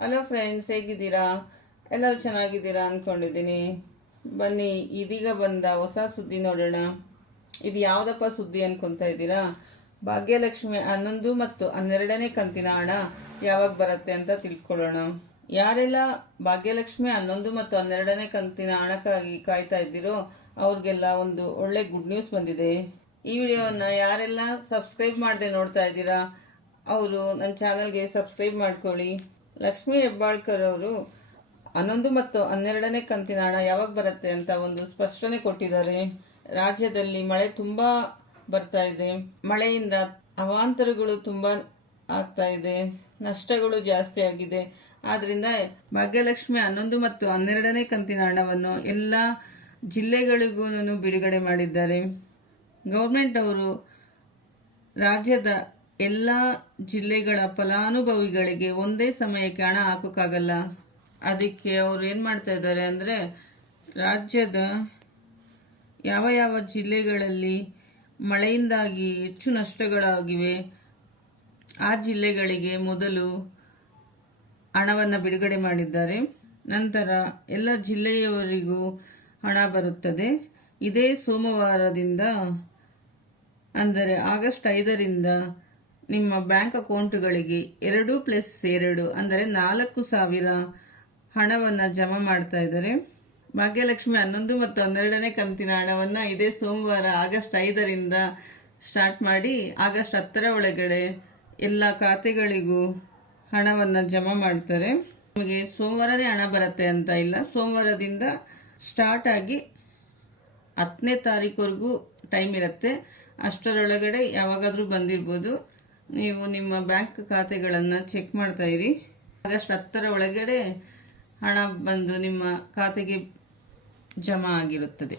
Hello friends, ಹೇಗಿದ್ದೀರಾ? ಎಲ್ಲರೂ ಚೆನ್ನಾಗಿದ್ದೀರಾ ಅಂದ್ಕೊಂಡಿದ್ದೀನಿ. ಬನ್ನಿ, ಇದೀಗ ಬಂದ ಹೊಸ ಸುದ್ದಿ ನೋಡೋಣ. ಇದು ಯಾವುದಪ್ಪ ಸುದ್ದಿ ಅನ್ಕೊತಾ ಇದ್ದೀರಾ? ಭಾಗ್ಯಲಕ್ಷ್ಮಿ 11 ಮತ್ತು 12ನೇ ಕಂತಿನ ಹಣ ಯಾವಾಗ ಬರುತ್ತೆ ಅಂತ ತಿಳ್ಕೊಳ್ಳೋಣ. ಯಾರೆಲ್ಲ ಭಾಗ್ಯಲಕ್ಷ್ಮಿ 11 ಮತ್ತು 12ನೇ ಕಂತಿನ ಹಣಕ್ಕಾಗಿ ಕಾಯ್ತಾ ಇದ್ದೀರೋ ಅವ್ರಿಗೆಲ್ಲ ಒಂದು ಒಳ್ಳೆ ಗುಡ್ ನ್ಯೂಸ್ ಬಂದಿದೆ. ಈ ವಿಡಿಯೋವನ್ನು ಯಾರೆಲ್ಲ ಸಬ್ಸ್ಕ್ರೈಬ್ ಮಾಡದೆ ನೋಡ್ತಾ ಇದ್ದೀರಾ ಅವರು ನನ್ನ ಚಾನಲ್ಗೆ ಸಬ್ಸ್ಕ್ರೈಬ್ ಮಾಡ್ಕೊಳ್ಳಿ. ಲಕ್ಷ್ಮೀ ಹೆಬ್ಬಾಳ್ಕರ್ ಅವರು 11 ಮತ್ತು 12ನೇ ಕಂತಿನ ಹಣ ಯಾವಾಗ ಬರುತ್ತೆ ಅಂತ ಒಂದು ಸ್ಪಷ್ಟನೆ ಕೊಟ್ಟಿದ್ದಾರೆ. ರಾಜ್ಯದಲ್ಲಿ ಮಳೆ ತುಂಬ ಬರ್ತಾ ಇದೆ. ಮಳೆಯಿಂದ ಅವಾಂತರಗಳು ತುಂಬ ಆಗ್ತಾ ಇದೆ, ನಷ್ಟಗಳು ಜಾಸ್ತಿ ಆಗಿದೆ. ಆದ್ದರಿಂದ ಭಾಗ್ಯಲಕ್ಷ್ಮಿ 11 ಮತ್ತು 12ನೇ ಕಂತಿನ ಹಣವನ್ನು ಎಲ್ಲ ಜಿಲ್ಲೆಗಳಿಗೂ ಬಿಡುಗಡೆ ಮಾಡಿದ್ದಾರೆ. ಗೌರ್ಮೆಂಟ್ ಅವರು ರಾಜ್ಯದ ಎಲ್ಲ ಜಿಲ್ಲೆಗಳ ಫಲಾನುಭವಿಗಳಿಗೆ ಒಂದೇ ಸಮಯಕ್ಕೆ ಹಣ ಹಾಕೋಕ್ಕಾಗಲ್ಲ. ಅದಕ್ಕೆ ಅವರು ಏನು ಮಾಡ್ತಾ ಇದ್ದಾರೆ ಅಂದರೆ, ರಾಜ್ಯದ ಯಾವ ಯಾವ ಜಿಲ್ಲೆಗಳಲ್ಲಿ ಮಳೆಯಿಂದಾಗಿ ಹೆಚ್ಚು ನಷ್ಟಗಳಾಗಿವೆ ಆ ಜಿಲ್ಲೆಗಳಿಗೆ ಮೊದಲು ಹಣವನ್ನು ಬಿಡುಗಡೆ ಮಾಡಿದ್ದಾರೆ. ನಂತರ ಎಲ್ಲ ಜಿಲ್ಲೆಯವರಿಗೂ ಹಣ ಬರುತ್ತದೆ. ಇದೇ ಸೋಮವಾರದಿಂದ ಅಂದರೆ ಆಗಸ್ಟ್ 5ರಿಂದ ನಿಮ್ಮ ಬ್ಯಾಂಕ್ ಅಕೌಂಟುಗಳಿಗೆ 2+2 ಅಂದರೆ 4,000 ಹಣವನ್ನು ಜಮಾ ಮಾಡ್ತಾ ಇದ್ದಾರೆ. ಭಾಗ್ಯಲಕ್ಷ್ಮಿ 11 ಮತ್ತು 12ನೇ ಕಂತಿನ ಹಣವನ್ನು ಇದೇ ಸೋಮವಾರ ಆಗಸ್ಟ್ 5ರಿಂದ ಸ್ಟಾರ್ಟ್ ಮಾಡಿ ಆಗಸ್ಟ್ 10ರ ಒಳಗಡೆ ಎಲ್ಲ ಖಾತೆಗಳಿಗೂ ಹಣವನ್ನು ಜಮಾ ಮಾಡ್ತಾರೆ. ನಿಮಗೆ ಸೋಮವಾರನೇ ಹಣ ಬರುತ್ತೆ ಅಂತ ಇಲ್ಲ, ಸೋಮವಾರದಿಂದ ಸ್ಟಾರ್ಟ್ ಆಗಿ 10ನೇ ತಾರೀಕುವರೆಗೂ ಟೈಮ್ ಇರುತ್ತೆ. ಅಷ್ಟರೊಳಗಡೆ ಯಾವಾಗಾದರೂ ಬಂದಿರ್ಬೋದು. ನೀವು ನಿಮ್ಮ ಬ್ಯಾಂಕ್ ಖಾತೆಗಳನ್ನು ಚೆಕ್ ಮಾಡ್ತಾ ಇರಿ. ಆಗಸ್ಟ್ 10ರ ಒಳಗಡೆ ಹಣ ಬಂದು ನಿಮ್ಮ ಖಾತೆಗೆ ಜಮಾ ಆಗಿರುತ್ತದೆ.